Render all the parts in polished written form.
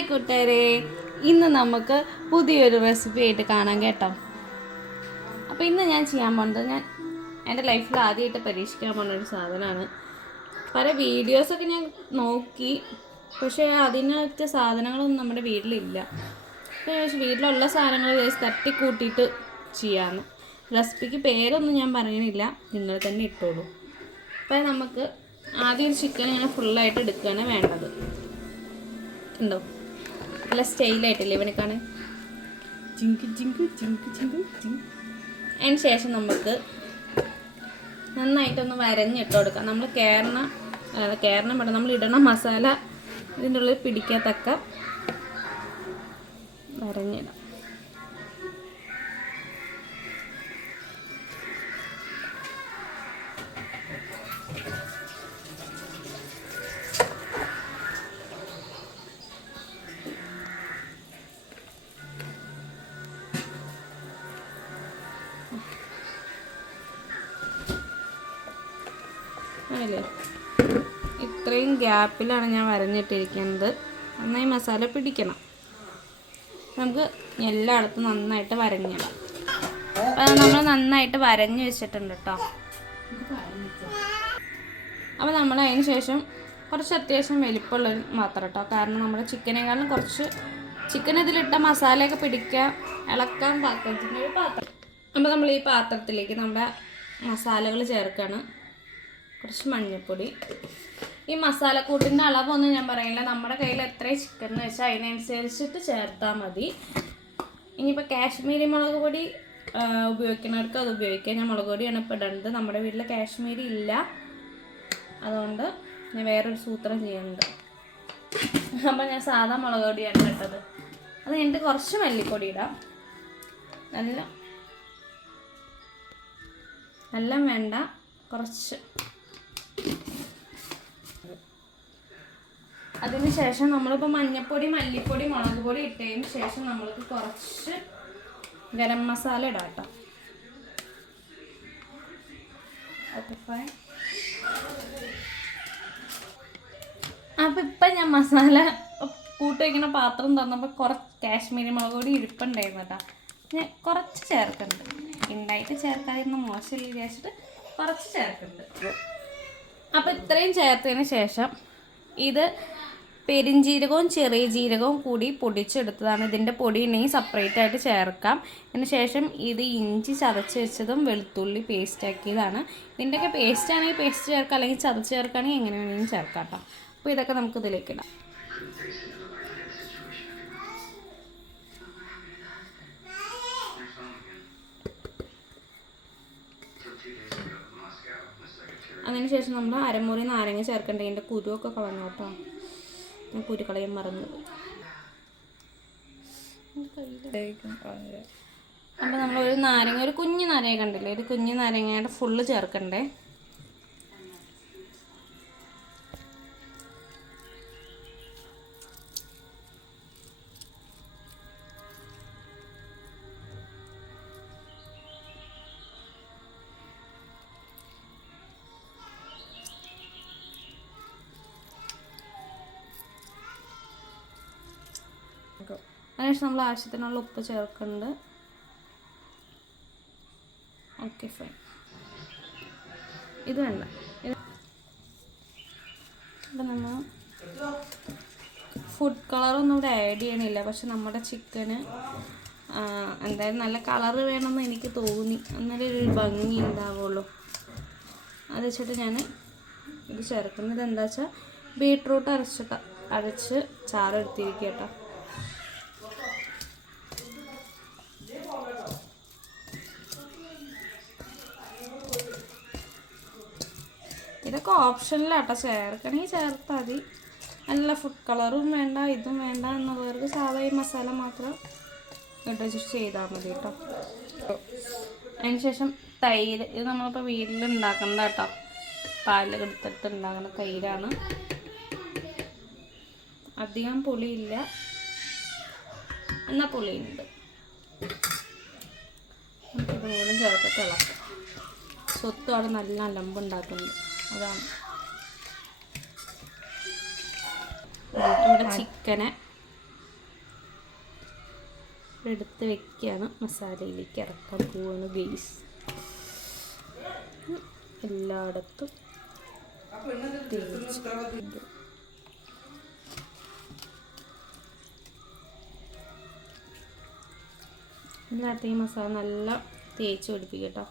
Hi കൂട്ടുകാരെ, ഇന്ന് നമുക്ക് പുതിയൊരു റെസിപ്പി ആയിട്ട് കാണാം കേട്ടോ. അപ്പോൾ ഇന്ന് ഞാൻ ചെയ്യാൻ പോകുന്നത് എൻ്റെ ലൈഫിൽ ആദ്യമായിട്ട് പരീക്ഷിക്കാൻ പോകുന്ന ഒരു സാധനമാണ്. പല വീഡിയോസൊക്കെ ഞാൻ നോക്കി, പക്ഷേ അതിനകത്ത് സാധനങ്ങളൊന്നും നമ്മുടെ വീട്ടിലില്ല. അപ്പോൾ വീട്ടിലുള്ള സാധനങ്ങൾ തട്ടിക്കൂട്ടിയിട്ട് ചെയ്യാമെന്ന്. റെസിപ്പിക്ക് പേരൊന്നും ഞാൻ പറയണില്ല, നിങ്ങൾ തന്നെ ഇട്ടോളൂ. അപ്പോൾ നമുക്ക് ആദ്യം ഒരു ചിക്കൻ ഇങ്ങനെ ഫുള്ളായിട്ട് എടുക്കുകയാണ് വേണ്ടത്. ഉണ്ടോ, നല്ല സ്റ്റൈലായിട്ടില്ലേ ഇവനക്കാണ്. ജിങ്ക് ജിങ്ക് ജിങ്ക് ജിങ്ക് ജിങ്ക്. അതിന് ശേഷം നമുക്ക് നന്നായിട്ടൊന്ന് വരഞ്ഞിട്ട് കൊടുക്കാം. നമ്മൾ കേരളം വേണം, നമ്മൾ ഇടണ മസാല ഇതിൻ്റെ ഉള്ളിൽ പിടിക്കത്തക്ക വരഞ്ഞിടാം. അല്ലേ, ഇത്രയും ഗ്യാപ്പിലാണ് ഞാൻ വരഞ്ഞിട്ടിരിക്കുന്നത്. നന്നായി മസാല പിടിക്കണം. നമുക്ക് എല്ലായിടത്തും നന്നായിട്ട് വരഞ്ഞിടാം. അപ്പോൾ നമ്മൾ നന്നായിട്ട് വരഞ്ഞ് വെച്ചിട്ടുണ്ട് കേട്ടോ. അപ്പോൾ നമ്മൾ അതിന് ശേഷം കുറച്ച് അത്യാവശ്യം വലിപ്പമുള്ളൊരു പാത്രം കേട്ടോ. കാരണം നമ്മുടെ ചിക്കനേക്കാളും കുറച്ച് ചിക്കൻ ഇതിലിട്ട മസാലയൊക്കെ പിടിക്കാൻ ഇളക്കാൻ പാത്രത്തിൻ്റെ ഒരു പാത്രം. അപ്പോൾ നമ്മൾ ഈ പാത്രത്തിലേക്ക് നമ്മുടെ മസാലകൾ ചേർക്കുകയാണ്. കുറച്ച് മഞ്ഞൾപ്പൊടി. ഈ മസാലക്കൂട്ടിൻ്റെ അളവൊന്നും ഞാൻ പറയില്ല, നമ്മുടെ കയ്യിൽ എത്ര ചിക്കൻ എന്ന് വെച്ചാൽ അതിനനുസരിച്ചിട്ട് ചേർത്താൽ മതി. ഇനിയിപ്പോൾ കാശ്മീരി മുളക് പൊടി ഉപയോഗിക്കുന്നവർക്ക് അത് ഉപയോഗിക്കാം. ഞാൻ മുളക് പൊടിയാണ് ഇപ്പോൾ ഇടുന്നത്. നമ്മുടെ വീട്ടിൽ കാശ്മീരി ഇല്ല, അതുകൊണ്ട് ഞാൻ വേറൊരു സൂത്രം ചെയ്യുന്നുണ്ട്. അപ്പോൾ ഞാൻ സാധാ മുളക് പൊടിയാണ് ഇട്ടത്. അത് കഴിഞ്ഞിട്ട് കുറച്ച് മല്ലിപ്പൊടി ഇടാം. നല്ല വേണ്ട, കുറച്ച്. അതിന് ശേഷം നമ്മളിപ്പോൾ മഞ്ഞൾപ്പൊടി, മല്ലിപ്പൊടി, മുളക് പൊടി ഇട്ടതിന് ശേഷം നമ്മൾക്ക് കുറച്ച് ഗരം മസാല ഇടാം കേട്ടോ. അപ്പം ഇപ്പം ഞാൻ മസാല കൂട്ടി വയ്ക്കുന്ന പാത്രം തന്നപ്പോൾ കുറച്ച് കാശ്മീരി മുളക് പൊടി ഇരിപ്പുണ്ടായിരുന്നു കേട്ടോ. ഞാൻ കുറച്ച് ചേർക്കുന്നുണ്ട്, ഉണ്ടായിട്ട് ചേർക്കാതിരുന്ന മോശമില്ല വിചാരിച്ചിട്ട് കുറച്ച് ചേർക്കുന്നുണ്ട്. അപ്പോൾ ഇത്രയും ചേർത്തതിന് ശേഷം ഇത് പെരിഞ്ജീരകവും ചെറിയ ജീരകവും കൂടി പൊടിച്ചെടുത്തതാണ്. ഇതിൻ്റെ പൊടി ഉണ്ടെങ്കിൽ സെപ്പറേറ്റ് ആയിട്ട് ചേർക്കാം. അതിന് ശേഷം ഇത് ഇഞ്ചി ചതച്ച് വെച്ചതും വെളുത്തുള്ളി പേസ്റ്റ് ആക്കിയതാണ്. ഇതിൻ്റെയൊക്കെ പേസ്റ്റ് ആണെങ്കിൽ പേസ്റ്റ് ചേർക്കാം, അല്ലെങ്കിൽ ചതച്ച് ചേർക്കുകയാണെങ്കിൽ എങ്ങനെ വേണമെങ്കിലും ചേർക്കാം കേട്ടോ. അപ്പോൾ ഇതൊക്കെ നമുക്ക് ഇതിലേക്ക് ഇടാം. അതിനുശേഷം നമ്മൾ അരമുറി നാരങ്ങ ചേർക്കേണ്ടത്. അതിൻ്റെ കുരുവൊക്കെ കളഞ്ഞു കേട്ടോ, ഞാൻ കുരു കളയാൻ മറന്നത്. അപ്പോൾ നമ്മളൊരു നാരങ്ങ, ഒരു കുഞ്ഞു നാരങ്ങ കണ്ടില്ലേ, ഒരു കുഞ്ഞു നാരങ്ങയുടെ ഫുള്ള് ചേർക്കണ്ടേ. അതിനുശേഷം നമ്മൾ ആവശ്യത്തിനുള്ള ഉപ്പ് ചേർക്കുന്നുണ്ട്. Okay, fine. ഇത് വേണ്ട. അപ്പം നമ്മൾ ഫുഡ് കളറൊന്നും ഇവിടെ ആഡ് ചെയ്യണില്ല, പക്ഷെ നമ്മുടെ ചിക്കന് എന്തായാലും നല്ല കളറ് വേണമെന്ന് എനിക്ക് തോന്നി, എന്നാലേ ഒരു ഭംഗി ഉണ്ടാവുള്ളൂ. അത് വെച്ചിട്ട് ഞാൻ ഇത് ചേർക്കുന്നത് എന്താ വെച്ചാൽ ബീട്രൂട്ട് അരച്ച് ചാറെടുത്തിരിക്കുക കേട്ടോ. ഇതൊക്കെ ഓപ്ഷനിലാട്ടോ, ചേർക്കണമെങ്കിൽ ചേർത്താൽ മതി. നല്ല ഫുഡ് കളറും വേണ്ട, ഇതും വേണ്ട എന്നുള്ളവർക്ക് സാധാ ഈ മസാല മാത്രം ഇട്ട് ചെയ്താൽ മതി കേട്ടോ. അതിന് ശേഷം തൈര്. ഇത് നമ്മളിപ്പോൾ വീട്ടിലുണ്ടാക്കുന്നത് കേട്ടോ, പാലിൽ എടുത്തിട്ട് ഉണ്ടാക്കുന്ന തൈരാണ്. അധികം പുളിയില്ല, എന്നാൽ പുളിയുണ്ട്. ഇതും കൂടെ ചേർത്തിട്ട് ഇളക്കാം. സ്വത്തും അവിടെ നല്ല അലമ്പുണ്ടാക്കുന്നുണ്ട്, അതാണ്. നമ്മുടെ ചിക്കനെ എടുത്ത് വെക്കുകയാണ്. മസാലയിലേക്ക് ഇറക്കാൻ പോവാണ് ഗൈസ്. എല്ലായിടത്തും എല്ലായിടത്തും ഈ മസാല നല്ല തേച്ച് പിടിപ്പിക്കും കേട്ടോ.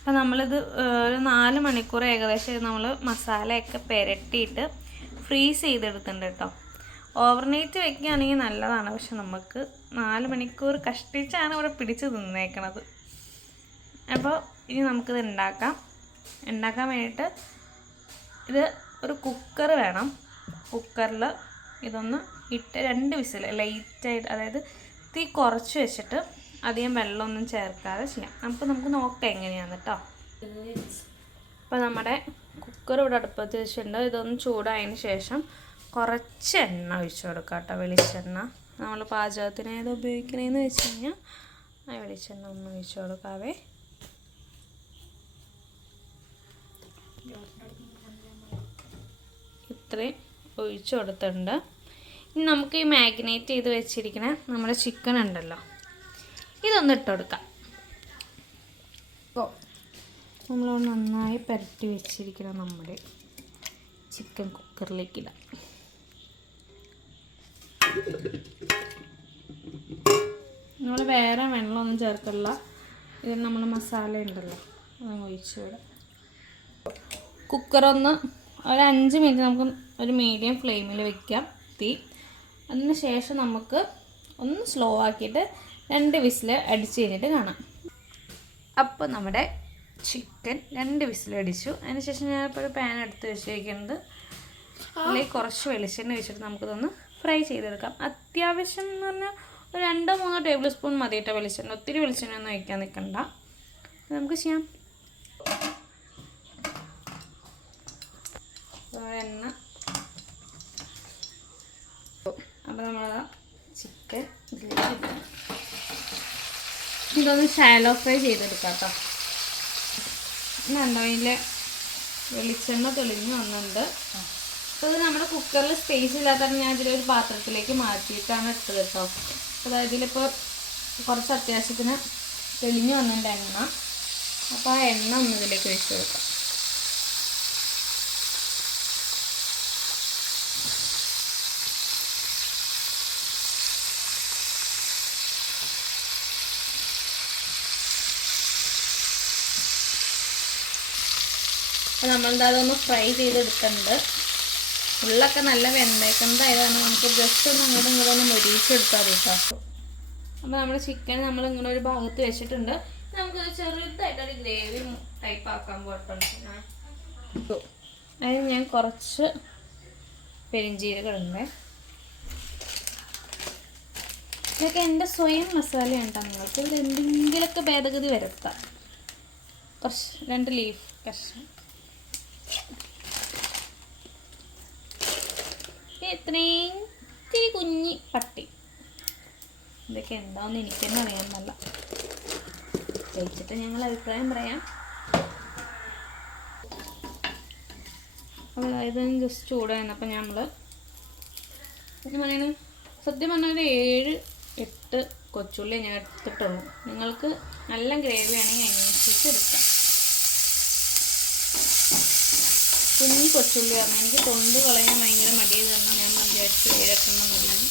അപ്പം നമ്മളിത് ഒരു 4 മണിക്കൂർ ഏകദേശം നമ്മൾ മസാലയൊക്കെ പുരട്ടിയിട്ട് ഫ്രീസ് ചെയ്തെടുത്തിട്ടുണ്ട് കേട്ടോ. ഓവർനൈറ്റ് വയ്ക്കുകയാണെങ്കിൽ നല്ലതാണ്, പക്ഷെ നമുക്ക് 4 മണിക്കൂർ കഷ്ടിച്ചാണ് ഇവിടെ പിടിച്ച് തിന്നേക്കണത്. അപ്പോൾ ഇനി നമുക്കിത് ഉണ്ടാക്കാൻ വേണ്ടിയിട്ട് ഇത് ഒരു കുക്കർ വേണം. കുക്കറിൽ ഇതൊന്ന് ഇട്ട് 2 വിസിൽ ലൈറ്റായിട്ട്, അതായത് തീ കുറച്ച് വെച്ചിട്ട് അധികം വെള്ളമൊന്നും ചേർക്കാതെ ചെയ്യാം. നമുക്ക് നോക്കാം എങ്ങനെയാണ് കേട്ടോ. അപ്പോൾ നമ്മുടെ കുക്കർ ഇവിടെ അടുപ്പത്ത് വെച്ചിട്ടുണ്ട്. ഇതൊന്ന് ചൂടായതിന് ശേഷം കുറച്ച് എണ്ണ ഒഴിച്ചു കൊടുക്കാം കേട്ടോ. വെളിച്ചെണ്ണ നമ്മൾ പാചകത്തിന് ഏത് ഉപയോഗിക്കണേന്ന് വെച്ച് കഴിഞ്ഞാൽ ആ വെളിച്ചെണ്ണ ഒന്ന് ഒഴിച്ചു കൊടുക്കാവേ. ഇത്രയും ഒഴിച്ചു കൊടുത്തിട്ടുണ്ട്. ഇനി നമുക്ക് ഈ മാഗ്നേറ്റ് ചെയ്ത് വെച്ചിരിക്കുന്ന നമ്മുടെ ചിക്കൻ ഉണ്ടല്ലോ, ഇതൊന്ന് ഇട്ട് കൊടുക്കാം. നമ്മൾ നന്നായി പുരട്ടി വെച്ചിരിക്കണം നമ്മുടെ ചിക്കൻ കുക്കറിലേക്ക് ഇടാം. നമ്മൾ വേറെ വെള്ളമൊന്നും ചേർക്കില്ല. ഇതിൽ നമ്മൾ മസാല ഉണ്ടല്ലോ അതങ്ങ് ഒഴിച്ച് വിടാം. കുക്കറൊന്ന് ഒരു 5 മിനിറ്റ് നമുക്ക് ഒരു മീഡിയം ഫ്ലെയിമിൽ വെക്കാം തീ. അതിന് ശേഷം നമുക്ക് ഒന്ന് സ്ലോ ആക്കിയിട്ട് 2 വിസിൽ അടിച്ച് കഴിഞ്ഞിട്ട് കാണാം. അപ്പോൾ നമ്മുടെ ചിക്കൻ 2 വിസിൽ അടിച്ചു. അതിന് ശേഷം ഞാനിപ്പോൾ ഒരു പാൻ എടുത്ത് വെച്ചിരിക്കുന്നത്, അതിലേക്ക് കുറച്ച് വെളിച്ചെണ്ണ വെച്ചിട്ട് നമുക്കിതൊന്ന് ഫ്രൈ ചെയ്തെടുക്കാം. അത്യാവശ്യം എന്ന് പറഞ്ഞാൽ ഒരു 2-3 ടേബിൾ സ്പൂൺ മതിയിട്ട വെളിച്ചെണ്ണ, ഒത്തിരി വെളിച്ചെണ്ണ ഒന്നും ഒഴിക്കാൻ നിൽക്കണ്ട. നമുക്ക് ചെയ്യാം. എണ്ണ അപ്പോൾ നമ്മളത് ചിക്കൻ ഇതൊന്ന് ഷാലോ ഫ്രൈ ചെയ്തെടുക്കാം കേട്ടോ. എന്നുണ്ടോ അതിൻ്റെ വെളിച്ചെണ്ണ തെളിഞ്ഞ് വന്നിട്ടുണ്ട്. അപ്പോൾ ഇത് നമ്മുടെ കുക്കറിൽ സ്പേസ് ഇല്ലാത്തതാണ് ഞാൻ ഇതിലൊരു പാത്രത്തിലേക്ക് മാറ്റിയിട്ടാണ് ഇട്ടത് കേട്ടോ. അതായത് ഇതിലിപ്പോൾ കുറച്ച് അത്യാവശ്യത്തിന് തെളിഞ്ഞ് വന്നിട്ടുണ്ട് എണ്ണ. അപ്പോൾ ആ എണ്ണ ഒന്ന് ഇതിലേക്ക് വെച്ച് കൊടുക്കാം. അപ്പോൾ നമ്മളിത് അതൊന്ന് ഫ്രൈ ചെയ്തെടുക്കുന്നുണ്ട്. ഉള്ളൊക്കെ നല്ല വെന്തേക്കുന്നതായതാണ്. നമുക്ക് ജസ്റ്റ് ഒന്ന് അങ്ങോട്ടും ഇങ്ങോട്ടും ഒന്ന് മൊരിയിച്ചെടുത്താൽ മതി കേട്ടോ. അപ്പോൾ നമ്മുടെ ചിക്കൻ നമ്മൾ ഇങ്ങനെ ഒരു ഭാഗത്ത് വെച്ചിട്ടുണ്ട്. നമുക്ക് ചെറുതായിട്ടൊരു ഗ്രേവി ടൈപ്പ് ആക്കാൻ പോയിട്ടുണ്ട്. അതിന് ഞാൻ കുറച്ച് പെരിഞ്ചീരകം ഇടുന്നേ. ഇതൊക്കെ എൻ്റെ സ്വയം മസാലയാണ് കേട്ടോ. നിങ്ങൾക്ക് ഇതിൽ എന്തെങ്കിലുമൊക്കെ ഭേദഗതി വരുത്താം. കുറച്ച് 2 ലീഫ് കഷ്ണം, ഇത്രയും ഇത്തിരി കുഞ്ഞി പട്ടി. ഇതൊക്കെ എന്താണെന്ന് എനിക്ക് തന്നെ അറിയാമെന്നല്ല, കഴിച്ചിട്ട് ഞങ്ങൾ അഭിപ്രായം പറയാം. അപ്പോൾ ഇതൊന്ന് ജസ്റ്റ് ചൂടായിരുന്നപ്പോൾ നമ്മൾ പറയുന്നത് സത്യം പറഞ്ഞാൽ ഒരു 7-8 കൊച്ചുള്ളി ഞാൻ എടുത്തിട്ടുള്ളൂ. നിങ്ങൾക്ക് നല്ല ഗ്രേവി ആണെങ്കിൽ അതിനനുസരിച്ച് എടുക്കാം. കുഞ്ഞി കൊച്ചുള്ളി പറഞ്ഞാൽ എനിക്ക് തൊണ്ട് കളയാൻ ഭയങ്കര മടിയത് തന്നെ ഞാൻ വിചാരിച്ചു 7-8 മതിയാണ്.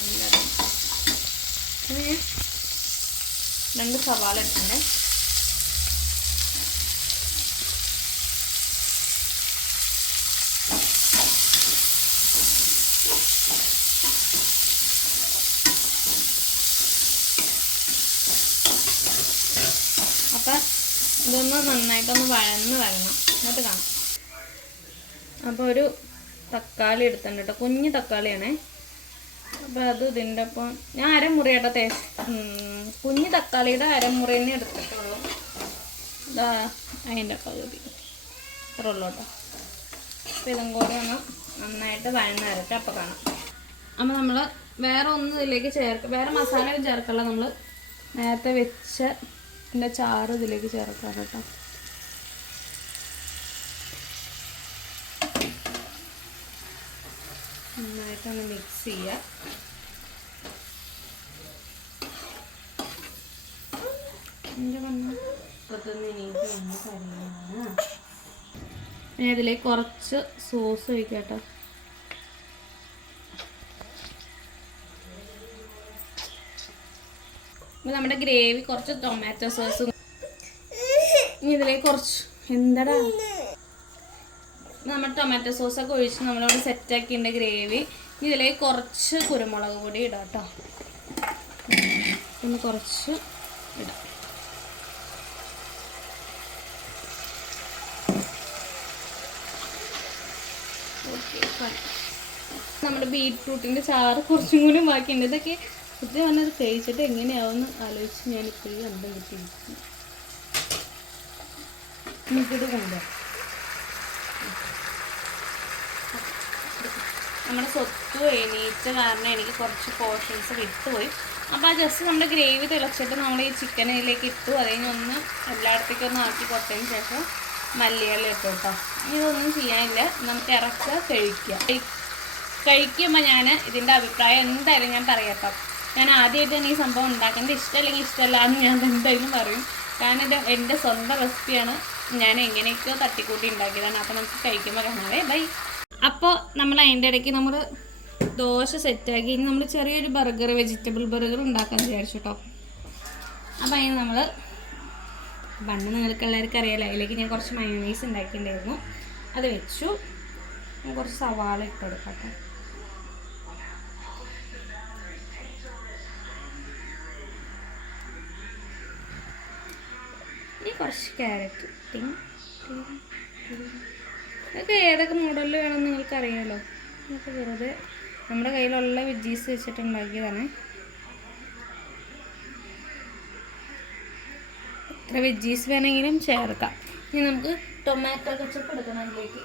എല്ലാതും 2 സവാള ഇട്ടുണ്ട്. അപ്പം ഇതൊന്ന് നന്നായിട്ടൊന്ന് വഴന്ന് വരണം, എന്നിട്ട് കാണാം. അപ്പോൾ ഒരു തക്കാളി എടുത്തിട്ടുണ്ട് കേട്ടോ, കുഞ്ഞ് തക്കാളിയാണേ. അപ്പോൾ അത് ഇതിൻ്റെ ഒപ്പം ഞാൻ അരമുറിയാട്ടോ കുഞ്ഞ് തക്കാളിയുടെ അരമുറി തന്നെ എടുത്തിട്ടുള്ളൂ. ഇതാ അതിൻ്റെ പകുതി ഇത്ര ഉള്ളൂ കേട്ടോ. അപ്പോൾ ഇതും കൂടെ ഒന്ന് നന്നായിട്ട് വഴന്ന് വരട്ടെ, അപ്പോൾ കാണാം. അപ്പോൾ നമ്മൾ വേറെ ഒന്നും ഇതിലേക്ക് വേറെ മസാല ചേർക്കല്ല. നമ്മൾ നേരത്തെ വെച്ച ഇതിൻ്റെ ചാറ് ഇതിലേക്ക് ചേർക്കാം കേട്ടോ. നന്നായിട്ടൊന്ന് മിക്സ് ചെയ്യുക. ഇനി അതിലേക്ക് കുറച്ച് സോസ് ഒഴിക്കാം കേട്ടോ. നമ്മുടെ ഗ്രേവി കുറച്ച് ടൊമാറ്റോ സോസും ഇനി ഇതിലേക്ക് കുറച്ച് എന്താടാ നമ്മൾ ടൊമാറ്റോ സോസൊക്കെ ഒഴിച്ച് നമ്മളിവിടെ സെറ്റാക്കിൻ്റെ ഗ്രേവി. ഇനി ഇതിലേക്ക് കുറച്ച് കുരുമുളക് പൊടി ഇടാം കേട്ടോ. ഒന്ന് കുറച്ച് ഇടാം. നമ്മുടെ ബീറ്റ്റൂട്ടിൻ്റെ ചാറ് കുറച്ചും കൂടി ബാക്കിയുണ്ട്. ഇതൊക്കെ ഇത് വന്നത് കഴിച്ചിട്ട് എങ്ങനെയാവുമെന്ന് ആലോചിച്ച് ഞാനിപ്പോഴും അന്തം കിട്ടിയിരിക്കുന്നു. എനിക്കിത് കൊണ്ടോ നമ്മുടെ സ്വത്ത് എണീറ്റ കാരണം എനിക്ക് കുറച്ച് പോർഷൻസ് വിട്ടുപോയി. അപ്പോൾ ആ ജസ്റ്റ് നമ്മുടെ ഗ്രേവി തിളച്ചിട്ട് നമ്മൾ ഈ ചിക്കനിലേക്ക് ഇട്ടു. അതിന് ഒന്ന് എല്ലായിടത്തേക്കും ഒന്ന് ആക്കി കൊടുത്തതിന് ശേഷം മല്ലിയില ഇട്ടു കേട്ടോ. ഇതൊന്നും ചെയ്യാനില്ല, നമുക്ക് ഇറക്കുക, കഴിക്കുമ്പോൾ ഞാൻ ഇതിൻ്റെ അഭിപ്രായം എന്തായാലും ഞാൻ പറയാം കേട്ടോ. ഞാൻ ആദ്യമായിട്ട് തന്നെ ഈ സംഭവം ഉണ്ടാക്കുന്നത് ഇഷ്ടമല്ലെങ്കിൽ ഇഷ്ടമല്ല എന്ന് ഞാൻ എന്തായാലും പറയും. കാരണം ഇത് എൻ്റെ സ്വന്തം റെസിപ്പിയാണ്. ഞാൻ എങ്ങനെയൊക്കെയോ തട്ടിക്കൂട്ടി ഉണ്ടാക്കിയതാണ്. അപ്പോൾ നമുക്ക് കഴിക്കുമ്പോൾ കാണാവേ. ബൈ. അപ്പോൾ നമ്മൾ അതിൻ്റെ ഇടയ്ക്ക് നമ്മൾ ദോശ സെറ്റാക്കി. ഇനി നമ്മൾ ചെറിയൊരു ബർഗർ, വെജിറ്റബിൾ ബർഗർ ഉണ്ടാക്കാൻ വിചാരിച്ചു കേട്ടോ. അപ്പോൾ അതിന് നമ്മൾ ബണ്ണ് നിങ്ങൾക്ക് എല്ലാവർക്കും അറിയാമല്ലോ. അതിലേക്ക് ഞാൻ കുറച്ച് മയോണൈസ് ഉണ്ടാക്കിയിട്ടുണ്ടായിരുന്നു, അത് വെച്ചു. കുറച്ച് സവാള ഇട്ടെടുക്കാം കേട്ടോ. ഇനി കുറച്ച് ക്യാരറ്റ്. ഇതൊക്കെ ഏതൊക്കെ മോഡലിൽ വേണമെന്ന് നിങ്ങൾക്ക് അറിയാമല്ലോ. നമുക്ക് വെറുതെ നമ്മുടെ കയ്യിലുള്ള വെജീസ് വെച്ചിട്ടുണ്ടാക്കിയതാണ്. എത്ര വെജീസ് വേണമെങ്കിലും ചേർക്കാം. ഇനി നമുക്ക് ടൊമാറ്റോ കെച്ചപ്പ് എടുക്കണം അതിലേക്ക്.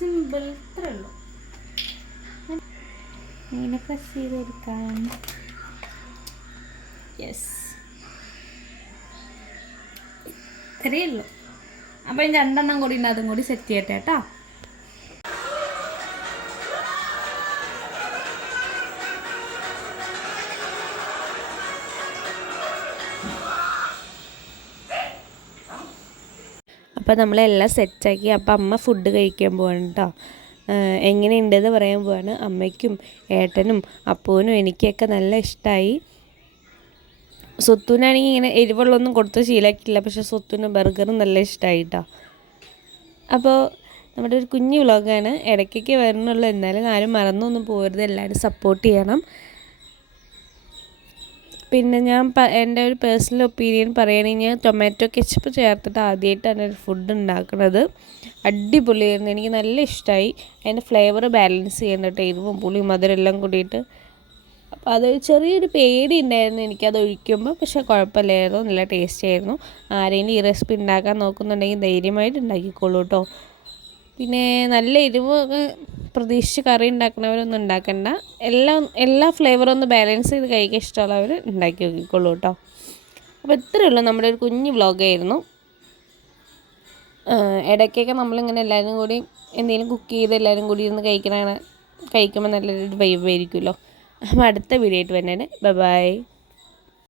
സിമ്പിൾ, ഇത്രേ ഉള്ളൂ. ഇങ്ങനെ പ്രസ് ചെയ്തെടുക്കാം. യെസ്, ഇത്രയേ ഉള്ളൂ. അപ്പോൾ ഞാൻ 2 എണ്ണം കൂടി ഉണ്ട്, അതും കൂടി സെറ്റ് ചെയ്യട്ടെ കേട്ടോ. അപ്പോൾ നമ്മളെല്ലാം സെറ്റാക്കി. അപ്പോൾ അമ്മ ഫുഡ് കഴിക്കാൻ പോവാണ് കേട്ടോ. എങ്ങനെയുണ്ടെന്ന് പറയാൻ പോവാണ്. അമ്മയ്ക്കും ഏട്ടനും അപ്പൂനും എനിക്കൊക്കെ നല്ല ഇഷ്ടമായി. സ്വത്തുനാണെങ്കിൽ ഇങ്ങനെ എരിവുള്ളൊന്നും കൊടുത്ത് ശീലമാക്കിയില്ല, പക്ഷേ സ്വത്തുന് ബർഗറും നല്ല ഇഷ്ടമായി കേട്ടോ. അപ്പോൾ നമ്മുടെ ഒരു കുഞ്ഞു വ്ളോഗാണ്, ഇടയ്ക്കൊക്കെ വരണുള്ളൂ. എന്നാലും ആരും മറന്നൊന്നും പോകരുത്, എല്ലാവരും സപ്പോർട്ട് ചെയ്യണം. പിന്നെ ഞാൻ എൻ്റെ ഒരു പേഴ്സണൽ ഒപ്പീനിയൻ പറയുകയാണെങ്കിൽ ഞാൻ ടൊമാറ്റോ കെച്ചപ്പ് ചേർത്തിട്ട് ആദ്യമായിട്ടാണ് ഒരു ഫുഡ് ഉണ്ടാക്കുന്നത്. അടിപൊളിയായിരുന്നു, എനിക്ക് നല്ല ഇഷ്ടമായി. അതിൻ്റെ ഫ്ലേവർ ബാലൻസ് ചെയ്യുന്നുണ്ട്, എരിവും പുളിയും മധുരം എല്ലാം കൂടിയിട്ട്. അപ്പോൾ അത് ചെറിയൊരു പേടി ഉണ്ടായിരുന്നു എനിക്കത് ഒഴിക്കുമ്പോൾ, പക്ഷേ കുഴപ്പമില്ലായിരുന്നു, നല്ല ടേസ്റ്റ് ആയിരുന്നു. ആരെങ്കിലും ഈ റെസിപ്പി ഉണ്ടാക്കാൻ നോക്കുന്നുണ്ടെങ്കിൽ ധൈര്യമായിട്ട് ഉണ്ടാക്കിക്കോളൂ കേട്ടോ. പിന്നെ നല്ല എരിവ് പ്രതീക്ഷിച്ച് കറി ഉണ്ടാക്കുന്നവരൊന്നും ഉണ്ടാക്കണ്ട. എല്ലാ ഫ്ലേവറും ഒന്ന് ബാലൻസ് ചെയ്ത് കഴിക്കാൻ ഇഷ്ടമുള്ളവർ ഉണ്ടാക്കി നോക്കിക്കോളൂ കേട്ടോ. അപ്പോൾ ഇത്രയേ ഉള്ളൂ, നമ്മുടെ ഒരു കുഞ്ഞു വ്ളോഗായിരുന്നു. ഇടയ്ക്കൊക്കെ നമ്മളിങ്ങനെ എല്ലാവരും കൂടി എന്തെങ്കിലും കുക്ക് ചെയ്ത് എല്ലാവരും കൂടി ഇരുന്ന് കഴിക്കുമ്പോൾ നല്ലൊരു വൈബായിരിക്കുമല്ലോ. അപ്പോൾ അടുത്ത വീഡിയോ ആയിട്ട് വരുന്നതിന് ബൈ.